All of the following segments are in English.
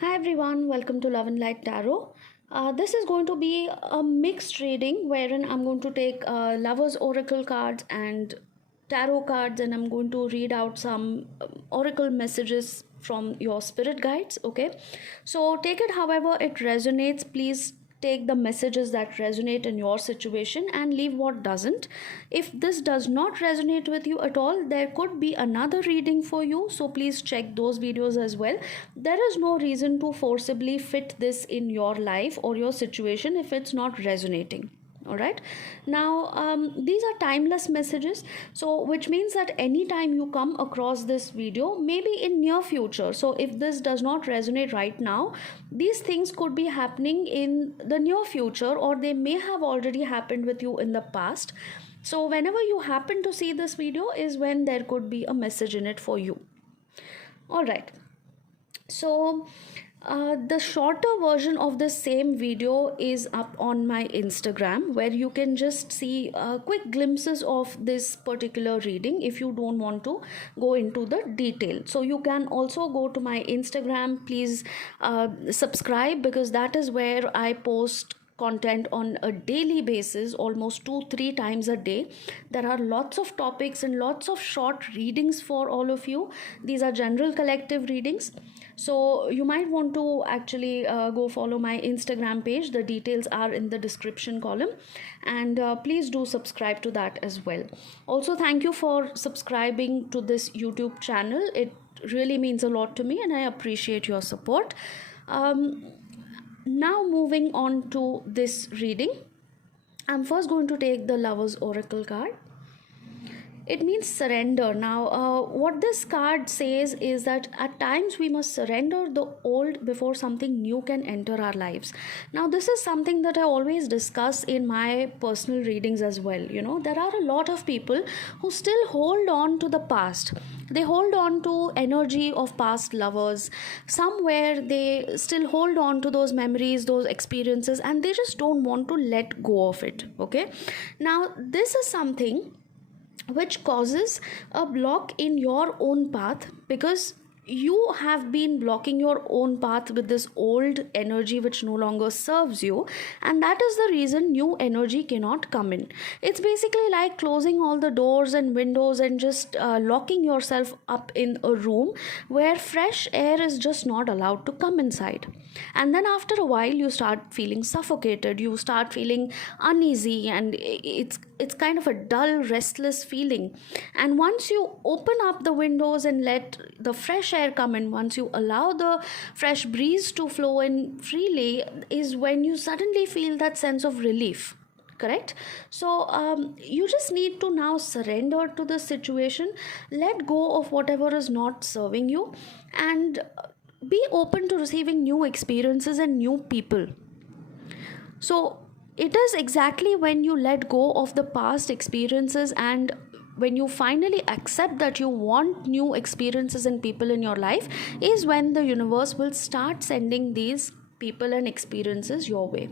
Hi everyone, welcome to Love and Light Tarot. This is going to be a mixed reading wherein I'm going to take Lover's Oracle cards and tarot cards, and I'm going to read out some oracle messages from your spirit guides. Okay, so take it however it resonates. Please take the messages that resonate in your situation and leave what doesn't. If this does not resonate with you at all, there could be another reading for you, so please check those videos as well. There is no reason to forcibly fit this in your life or your situation if it's not resonating. All right, now these are timeless messages, so which means that anytime you come across this video, maybe in near future, so if this does not resonate right now, these things could be happening in the near future, or they may have already happened with you in the past. So whenever you happen to see this video is when there could be a message in it for you. All right, so the shorter version of the same video is up on my Instagram, where you can just see quick glimpses of this particular reading if you don't want to go into the detail. So you can also go to my Instagram. Please subscribe, because that is where I post content on a daily basis, almost 2-3 times a day. There are lots of topics and lots of short readings for all of you. These are general collective readings, so you might want to actually go follow my Instagram page. The details are in the description column, and please do subscribe to that as well. Also, thank you for subscribing to this YouTube channel. It really means a lot to me and I appreciate your support. Now moving on to this reading, I'm first going to take the Lover's Oracle card. It means surrender. Now, what this card says is that at times we must surrender the old before something new can enter our lives. Now, this is something that I always discuss in my personal readings as well. You know, there are a lot of people who still hold on to the past. They hold on to energy of past lovers. Somewhere they still hold on to those memories, those experiences, and they just don't want to let go of it. Okay. Now, this is something which causes a block in your own path, because you have been blocking your own path with this old energy which no longer serves you, and that is the reason new energy cannot come in. It's basically like closing all the doors and windows and just locking yourself up in a room where fresh air is just not allowed to come inside. And then after a while you start feeling suffocated, you start feeling uneasy, and it's kind of a dull, restless feeling. And once you open up the windows and let the fresh air come in, once you allow the fresh breeze to flow in freely, is when you suddenly feel that sense of relief. Correct? So you just need to now surrender to the situation, let go of whatever is not serving you, and be open to receiving new experiences and new people. So it is exactly when you let go of the past experiences, and when you finally accept that you want new experiences and people in your life, is when the universe will start sending these people and experiences your way.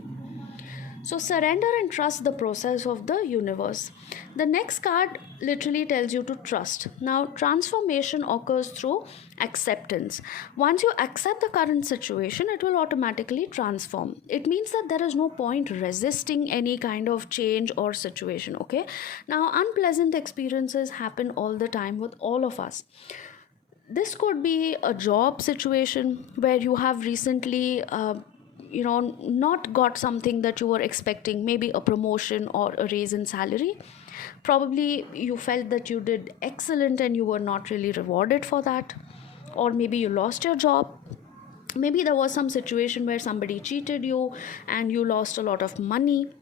So surrender and trust the process of the universe. The next card literally tells you to trust. Now, transformation occurs through acceptance. Once you accept the current situation, it will automatically transform. It means that there is no point resisting any kind of change or situation. Okay. Now, unpleasant experiences happen all the time with all of us. This could be a job situation where you have recently not got something that you were expecting, maybe a promotion or a raise in salary. Probably you felt that you did excellent and you were not really rewarded for that. Or maybe you lost your job. Maybe there was some situation where somebody cheated you and you lost a lot of money.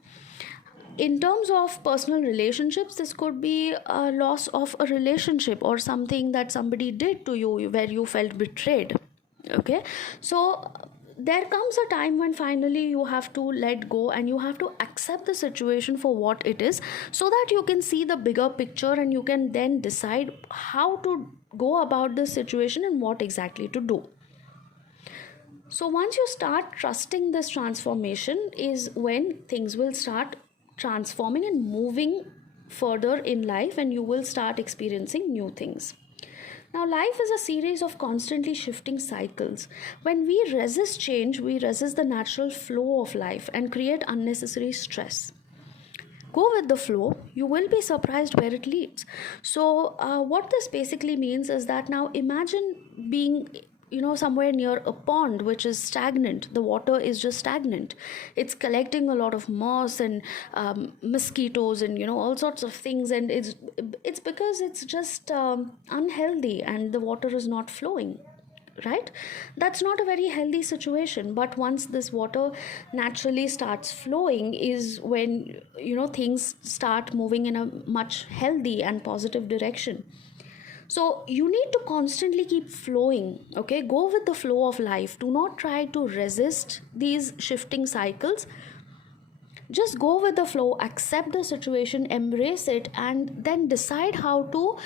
In terms of personal relationships, this could be a loss of a relationship or something that somebody did to you where you felt betrayed. Okay, so there comes a time when finally you have to let go and you have to accept the situation for what it is, so that you can see the bigger picture and you can then decide how to go about this situation and what exactly to do. So once you start trusting this transformation is when things will start transforming and moving further in life, and you will start experiencing new things. Now, life is a series of constantly shifting cycles. When we resist change, we resist the natural flow of life and create unnecessary stress. Go with the flow, you will be surprised where it leads. So what this basically means is that now imagine being somewhere near a pond which is stagnant. The water is just stagnant. It's collecting a lot of moss and mosquitoes and all sorts of things, and it's because it's just unhealthy and the water is not flowing, right? That's not a very healthy situation. But once this water naturally starts flowing is when things start moving in a much healthy and positive direction. So you need to constantly keep flowing, okay? Go with the flow of life. Do not try to resist these shifting cycles. Just go with the flow, accept the situation, embrace it, and then decide how to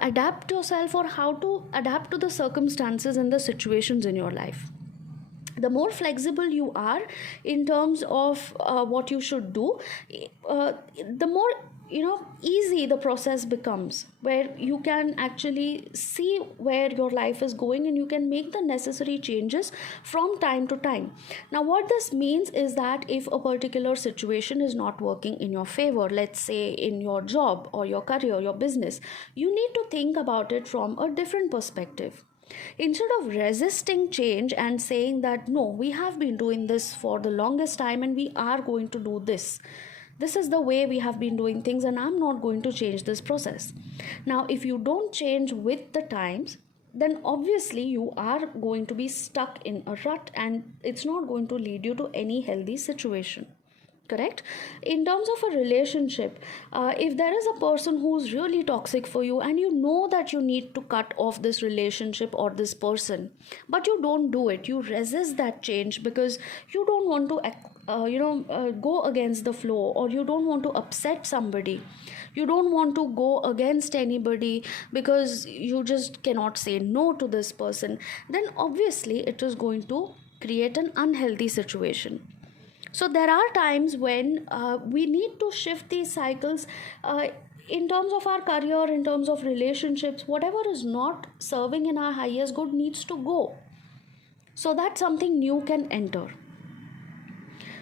adapt yourself, or how to adapt to the circumstances and the situations in your life. The more flexible you are in terms of what you should do, the more easy the process becomes, where you can actually see where your life is going and you can make the necessary changes from time to time. Now what this means is that if a particular situation is not working in your favor, let's say in your job or your career, your business, you need to think about it from a different perspective. Instead of resisting change and saying that no, we have been doing this for the longest time and we are going to do this. This is the way we have been doing things and I'm not going to change this process. Now, if you don't change with the times, then obviously you are going to be stuck in a rut and it's not going to lead you to any healthy situation. Correct? In terms of a relationship, if there is a person who's really toxic for you and you know that you need to cut off this relationship or this person, but you don't do it, you resist that change because you don't want to go against the flow, or you don't want to upset somebody, you don't want to go against anybody because you just cannot say no to this person, then obviously it is going to create an unhealthy situation. So there are times when we need to shift these cycles in terms of our career, in terms of relationships. Whatever is not serving in our highest good needs to go so that something new can enter.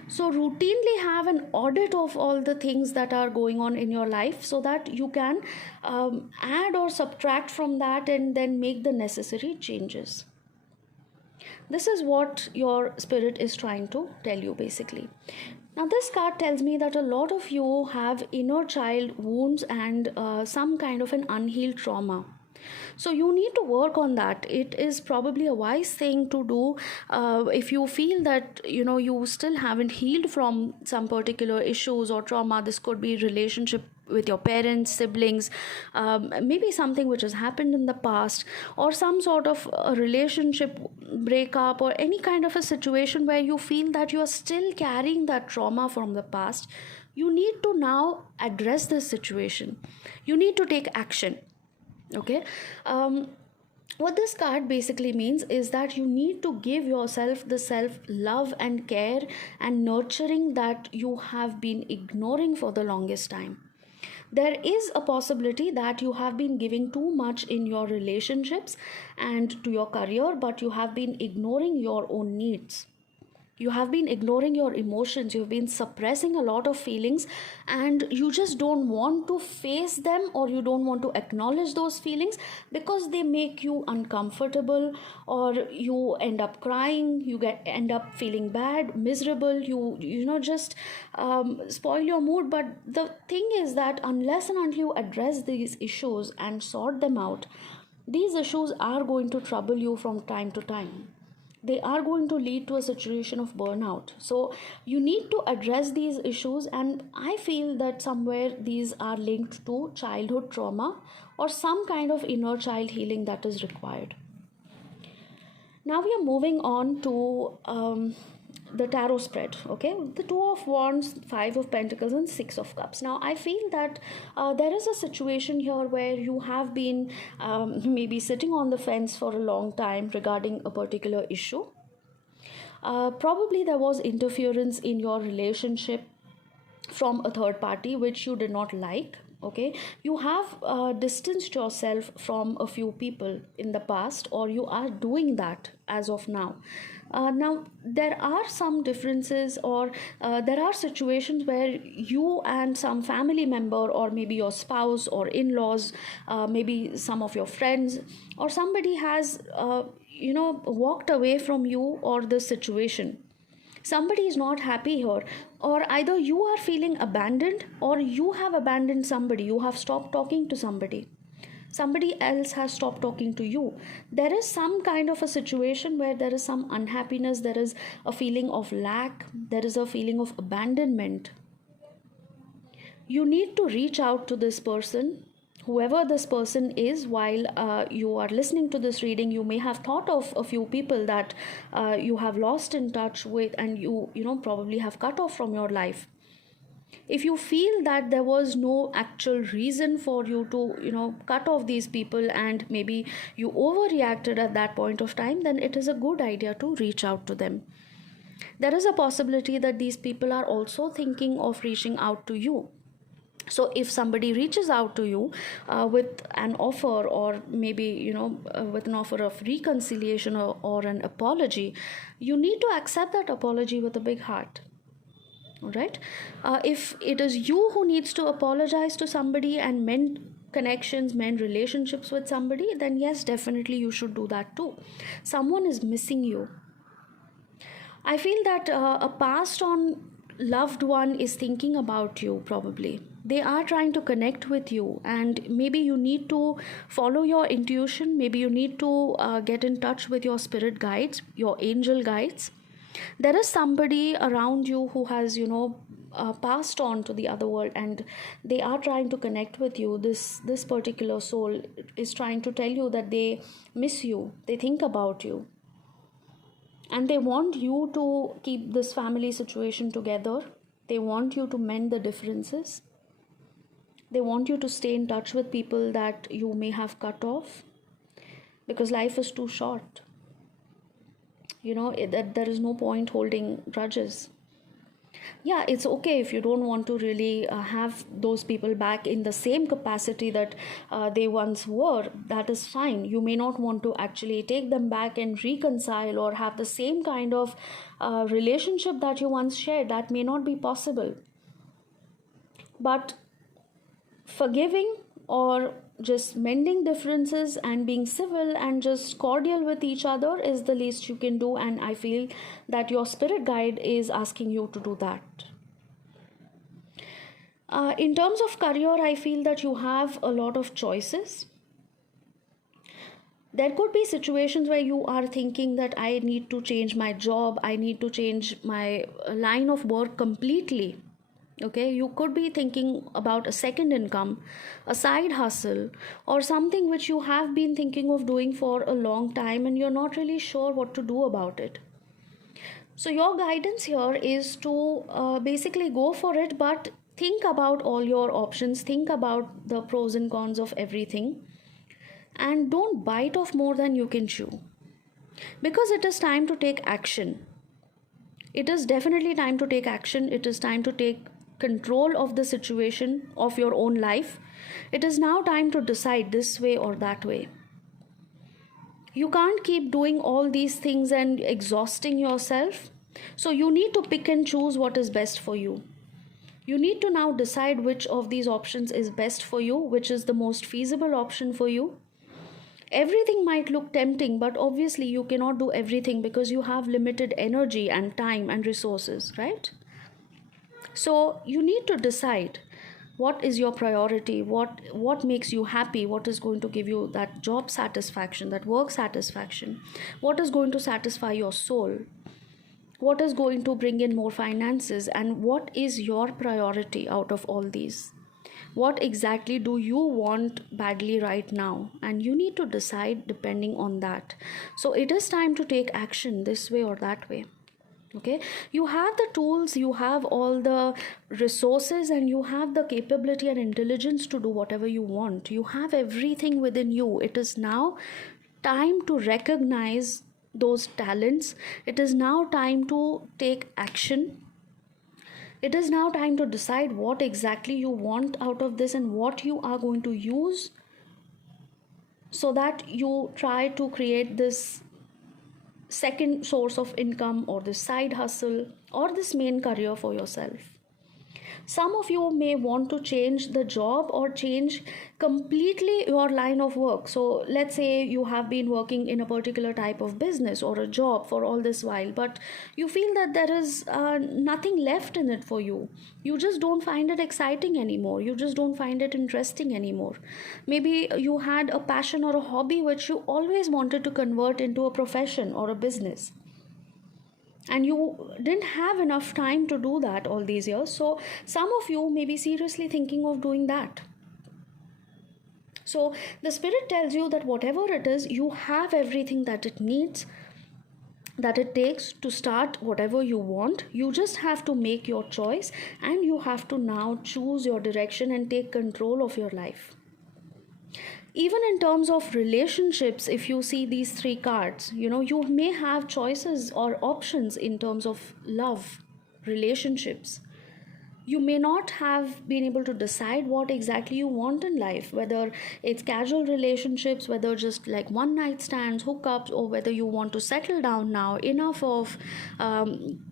So routinely have an audit of all the things that are going on in your life so that you can add or subtract from that and then make the necessary changes. This is what your spirit is trying to tell you basically. Now this card tells me that a lot of you have inner child wounds and some kind of an unhealed trauma. So you need to work on that. It is probably a wise thing to do if you feel that you still haven't healed from some particular issues or trauma. This could be relationship with your parents, siblings, maybe something which has happened in the past, or some sort of a relationship breakup, or any kind of a situation where you feel that you are still carrying that trauma from the past. You need to now address this situation. You need to take action. Okay. What this card basically means is that you need to give yourself the self love and care and nurturing that you have been ignoring for the longest time. There is a possibility that you have been giving too much in your relationships and to your career, but you have been ignoring your own needs. You have been ignoring your emotions, you've been suppressing a lot of feelings, and you just don't want to face them, or you don't want to acknowledge those feelings because they make you uncomfortable, or you end up crying, end up feeling bad, miserable, just spoil your mood. But the thing is that unless and until you address these issues and sort them out, these issues are going to trouble you from time to time. They are going to lead to a situation of burnout. So you need to address these issues, and I feel that somewhere these are linked to childhood trauma or some kind of inner child healing that is required. Now we are moving on to the tarot spread. Okay, the Two of Wands, Five of Pentacles, and Six of Cups. Now I feel that there is a situation here where you have been maybe sitting on the fence for a long time regarding a particular issue. Probably there was interference in your relationship from a third party which you did not like. Okay, you have distanced yourself from a few people in the past, or you are doing that as of now. Now there are some differences, or there are situations where you and some family member, or maybe your spouse or in-laws, maybe some of your friends, or somebody has walked away from you or the situation. Somebody is not happy here, or either you are feeling abandoned, or you have abandoned somebody, you have stopped talking to somebody else has stopped talking to you. There is some kind of a situation where there is some unhappiness, there is a feeling of lack, there is a feeling of abandonment. You need to reach out to this person, whoever this person is. While you are listening to this reading, you may have thought of a few people that you have lost in touch with, and you probably have cut off from your life. If you feel that there was no actual reason for you to cut off these people, and maybe you overreacted at that point of time, then it is a good idea to reach out to them. There is a possibility that these people are also thinking of reaching out to you. So if somebody reaches out to you with an offer, or maybe with an offer of reconciliation, or an apology, you need to accept that apology with a big heart. All right. If it is you who needs to apologize to somebody and mend connections, mend relationships with somebody, then yes, definitely you should do that too. Someone is missing you. I feel that a passed on loved one is thinking about you, probably. They are trying to connect with you, and maybe you need to follow your intuition. Maybe you need to get in touch with your spirit guides, your angel guides. There is somebody around you who has, passed on to the other world, and they are trying to connect with you. This particular soul is trying to tell you that they miss you, they think about you, and they want you to keep this family situation together. They want you to mend the differences. They want you to stay in touch with people that you may have cut off, because life is too short. That there is no point holding grudges. Yeah, it's okay if you don't want to really have those people back in the same capacity that they once were. That is fine. You may not want to actually take them back and reconcile, or have the same kind of relationship that you once shared. That may not be possible. But forgiving, or just mending differences and being civil and just cordial with each other, is the least you can do, and I feel that your spirit guide is asking you to do that. In terms of career, I feel that you have a lot of choices. There could be situations where you are thinking that I need to change my job, I need to change my line of work completely. Okay, you could be thinking about a second income, a side hustle, or something which you have been thinking of doing for a long time, and you're not really sure what to do about it. So your guidance here is to basically go for it, but think about all your options, think about the pros and cons of everything, and don't bite off more than you can chew, because it is time to take action. It is definitely time to take action. It is time to take control of the situation of your own life. It is now time to decide this way or that way. You can't keep doing all these things and exhausting yourself. So you need to pick and choose what is best for you. You need to now decide which of these options is best for you, which is the most feasible option for you. Everything might look tempting, but obviously you cannot do everything, because you have limited energy and time and resources, right? So you need to decide what is your priority, what makes you happy, what is going to give you that job satisfaction, that work satisfaction, what is going to satisfy your soul, what is going to bring in more finances, and what is your priority out of all these. What exactly do you want badly right now? And you need to decide depending on that. So it is time to take action this way or that way. Okay, you have the tools, you have all the resources, and you have the capability and intelligence to do whatever you want. You have everything within you. It is now time to recognize those talents. It is now time to take action. It is now time to decide what exactly you want out of this and what you are going to use so that you try to create this second source of income or this side hustle or this main career for yourself. Some of you may want to change the job or change completely your line of work. So, let's say you have been working in a particular type of business or a job for all this while, but you feel that there is nothing left in it for you. You just don't find it exciting anymore. You just don't find it interesting anymore. Maybe you had a passion or a hobby which you always wanted to convert into a profession or a business, and you didn't have enough time to do that all these years. So some of you may be seriously thinking of doing that. So the spirit tells you that whatever it is, you have everything that it needs, that it takes to start whatever you want. You just have to make your choice, and you have to now choose your direction and take control of your life. Even in terms of relationships, if you see these three cards, you may have choices or options in terms of love, relationships. You may not have been able to decide what exactly you want in life, whether it's casual relationships, whether just like one night stands, hookups, or whether you want to settle down now, enough of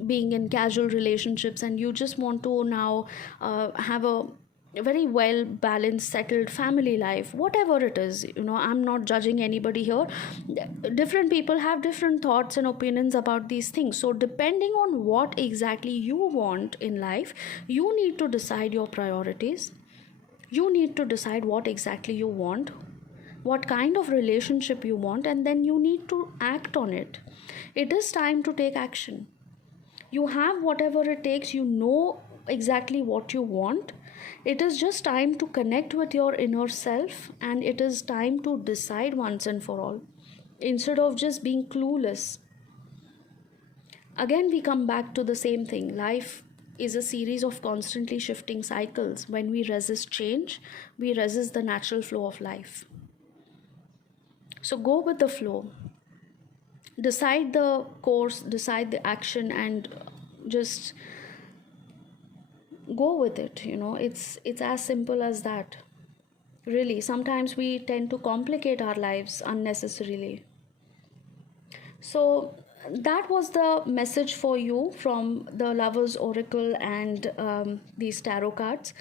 being in casual relationships, and you just want to now have a very well balanced, settled family life. Whatever it is, I'm not judging anybody here. Different people have different thoughts and opinions about these things. So depending on what exactly you want in life, you need to decide your priorities. You need to decide what exactly you want, what kind of relationship you want, and then you need to act on it. It is time to take action. You have whatever it takes. You know exactly what you want. It is just time to connect with your inner self, and it is time to decide once and for all, instead of just being clueless. Again, we come back to the same thing. Life is a series of constantly shifting cycles. When we resist change, we resist the natural flow of life. So go with the flow. Decide the course, decide the action, and just go with it. It's as simple as that. Really, sometimes we tend to complicate our lives unnecessarily. So that was the message for you from the Lovers Oracle and these tarot cards.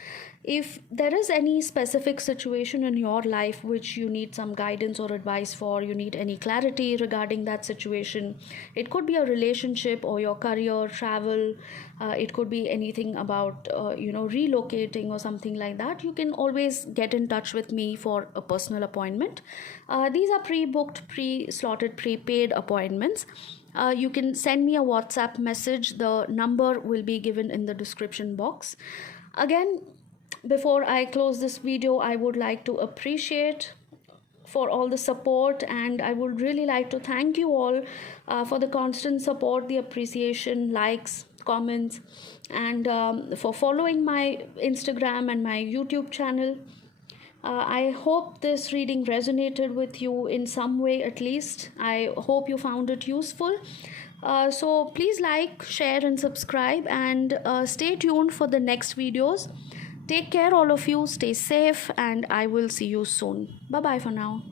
If there is any specific situation in your life which you need some guidance or advice for, you need any clarity regarding that situation, it could be a relationship or your career, travel, it could be anything about relocating or something like that, you can always get in touch with me for a personal appointment. These are pre-booked, pre-slotted, prepaid appointments. You can send me a WhatsApp message. The number will be given in the description box. Again, before I close this video, I would like to appreciate for all the support, and I would really like to thank you all for the constant support, the appreciation, likes, comments, and for following my Instagram and my YouTube channel. I hope this reading resonated with you in some way at least. I hope you found it useful. So please like, share, and subscribe, and stay tuned for the next videos. Take care, all of you. Stay safe, and I will see you soon. Bye bye for now.